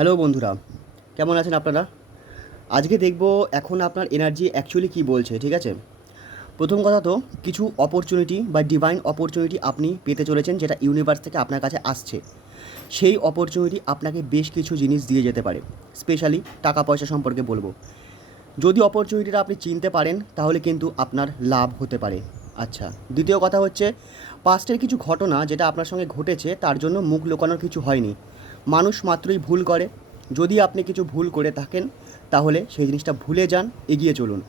Hello বন্ধুরা, কেমন আছেন আপনারা? আজকে দেখব এখন আপনার এনার্জি অ্যাকচুয়ালি কী বলছে, ঠিক আছে? প্রথম কথা তো কিছু অপরচুনিটি বা ডিভাইন অপরচুনিটি আপনি পেতে চলেছেন, যেটা ইউনিভার্স থেকে আপনার কাছে আসছে। সেই অপরচুনিটি আপনাকে বেশ কিছু জিনিস দিয়ে যেতে পারে। স্পেশালি টাকা পয়সা সম্পর্কে বলবো। যদি অপরচুনিটিটা আপনি চিনতে পারেন তাহলে কিন্তু আপনার লাভ হতে পারে। আচ্ছা, দ্বিতীয় কথা হচ্ছে পাস্টের কিছু ঘটনা যেটা আপনার সঙ্গে ঘটেছে তার জন্য মুখ লুকানোর কিছু হয়নি। মানুষ মাত্রই ভুল করে। যদি আপনি কিছু ভুল করে থাকেন তাহলে সেই জিনিসটা ভুলে যান, এগিয়ে চলুন।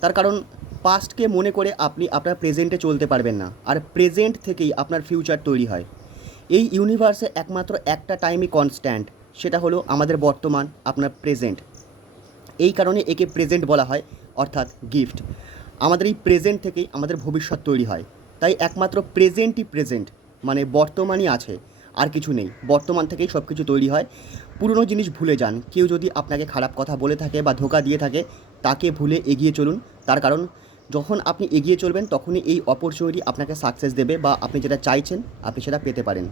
তার কারণ পাস্টকে মনে করে আপনি আপনার প্রেজেন্টে চলতে পারবেন না, আর প্রেজেন্ট থেকেই আপনার ফিউচার তৈরি হয়। এই ইউনিভার্সে একমাত্র একটা টাইমই কনস্ট্যান্ট, সেটা হলো আমাদের বর্তমান, আপনার প্রেজেন্ট। এই কারণে একে প্রেজেন্ট বলা হয়, অর্থাৎ গিফট। আমাদের এই প্রেজেন্ট থেকেই আমাদের ভবিষ্যৎ তৈরি হয়। তাই একমাত্র প্রেজেন্টই প্রেজেন্ট, মানে বর্তমানই আছে, আর কিছু নেই। বর্তমান থেকেই সব কিছু তৈরি হয়। পুরনো জিনিস ভুলে যান। কেউ যদি আপনাকে খারাপ কথা বলে থাকে বা ধোঁকা দিয়ে থাকে, তাকে ভুলে এগিয়ে চলুন। তার কারণ যখন আপনি এগিয়ে চলবেন তখনই এই অপরচুনিটি আপনাকে সাকসেস দেবে, বা আপনি যেটা চাইছেন আপনি সেটা পেতে পারেন।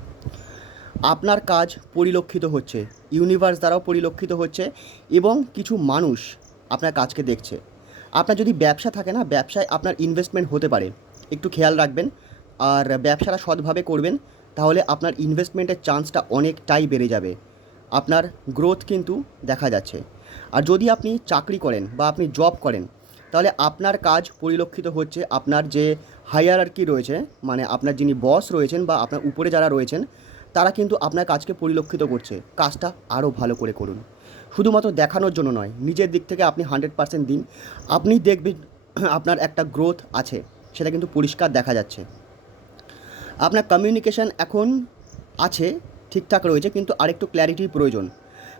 আপনার কাজ পরিলক্ষিত হচ্ছে, ইউনিভার্স দ্বারাও পরিলক্ষিত হচ্ছে, এবং কিছু মানুষ আপনার কাজকে দেখছে। আপনার যদি ব্যবসা থাকে না, ব্যবসায় আপনার ইনভেস্টমেন্ট হতে পারে, একটু খেয়াল রাখবেন। আর ব্যবসাটা সৎভাবে করবেন, তাহলে আপনার ইনভেস্টমেন্টের চান্সটা অনেকটাই বেড়ে যাবে। আপনার গ্রোথ কিন্তু দেখা যাচ্ছে। আর যদি আপনি চাকরি করেন বা আপনি জব করেন, তাহলে আপনার কাজ পরিলক্ষিত হচ্ছে। আপনার যে হায়ারার্কি রয়েছে, মানে আপনার যিনি বস রয়েছেন বা আপনার উপরে যারা রয়েছেন, তারা কিন্তু আপনার কাজকে পরিলক্ষিত করছে। কাজটা আরও ভালো করে করুন। শুধুমাত্র দেখানোর জন্য নয়, নিজের দিক থেকে আপনি 100% দিন। আপনি দেখবেন আপনার একটা গ্রোথ আছে, সেটা কিন্তু পরিষ্কার দেখা যাচ্ছে। আপনার কমিউনিকেশান এখন আছে, ঠিকঠাক রয়েছে, কিন্তু আরেকটু ক্ল্যারিটির প্রয়োজন।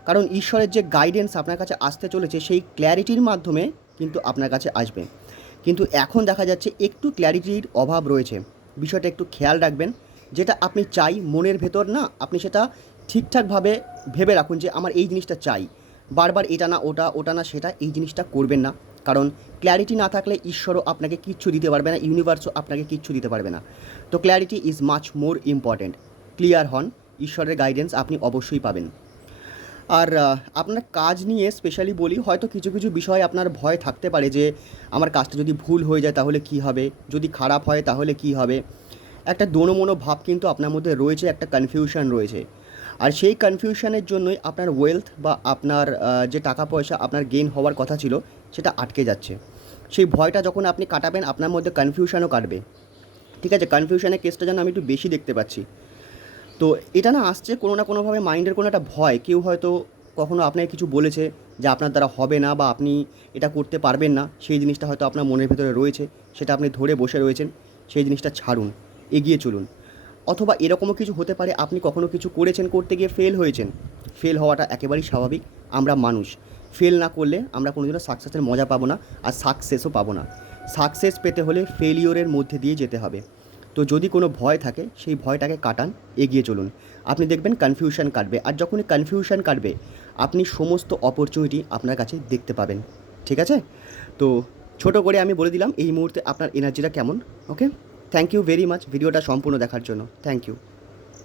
কারণ ঈশ্বরের যে গাইডেন্স আপনার কাছে আসতে চলেছে, সেই ক্ল্যারিটির মাধ্যমে কিন্তু আপনার কাছে আসবে। কিন্তু এখন দেখা যাচ্ছে একটু ক্ল্যারিটির অভাব রয়েছে। বিষয়টা একটু খেয়াল রাখবেন। যেটা আপনি চাই মনের ভেতর না, আপনি সেটা ঠিকঠাকভাবে ভেবে রাখুন যে আমার এই জিনিসটা চাই। বারবার এটা না ওটা, ওটা না সেটা, এই জিনিসটা করবেন না। কারণ ক্ল্যারিটি না থাকলে ঈশ্বরও আপনাকে কিচ্ছু দিতে পারবে না, ইউনিভার্সও আপনাকে কিচ্ছু দিতে পারবে না। তো clarity is much more important. Clear হন, ঈশ্বরের গাইডেন্স আপনি অবশ্যই পাবেন। আর আপনার কাজ নিয়ে স্পেশালি বলি, হয়তো কিছু কিছু বিষয় আপনার ভয় থাকতে পারে যে আমার কাজটা যদি ভুল হয়ে যায় তাহলে কী হবে, যদি খারাপ হয় তাহলে কী হবে। একটা দোনোমোনো ভাব কিন্তু আপনার মধ্যে রয়েছে, একটা কনফিউশন রয়েছে। আর সেই কনফিউশনের জন্যই আপনার ওয়েলথ বা আপনার যে টাকা পয়সা আপনার গেইন হওয়ার কথা ছিল, সেটা আটকে যাচ্ছে। সেই ভয়টা যখন আপনি কাটাবেন, আপনার মধ্যে কনফিউশনও কাটবে। ঠিক আছে, কনফিউশনের কেসটা যেন আমি একটু বেশি দেখতে পাচ্ছি। তো এটা না আসছে কোনো না কোনোভাবে মাইন্ডের কোনো একটা ভয়। কেউ হয়তো কখনো আপনাকে কিছু বলেছে যে আপনার দ্বারা হবে না বা আপনি এটা করতে পারবেন না, সেই জিনিসটা হয়তো আপনার মনের ভেতরে রয়েছে, সেটা আপনি ধরে বসে রয়েছেন। সেই জিনিসটা ছাড়ুন, এগিয়ে চলুন। অথবা এরকমও কিছু হতে পারে আপনি কখনো কিছু করেছেন, করতে গিয়ে ফেল হয়েছেন। ফেল হওয়াটা একেবারেই স্বাভাবিক। আমরা মানুষ, ফেল না করলে আমরা কোনোদিনও সাকসেসের মজা পাবো না, আর সাকসেসও পাবো না। সাকসেস পেতে হলে ফেলিওরের মধ্যে দিয়ে যেতে হবে। তো যদি কোনো ভয় থাকে, সেই ভয়টাকে কাটান, এগিয়ে চলুন। আপনি দেখবেন কনফিউশন কাটবে, আর যখনই কনফিউশন কাটবে আপনি সমস্ত অপরচুনিটি আপনার কাছে দেখতে পাবেন। ঠিক আছে? তো ছোট করে আমি বলে দিলাম এই মুহূর্তে আপনার এনার্জিটা কেমন। Okay, thank you very much ভিডিওটা সম্পূর্ণ দেখার জন্য। Thank you.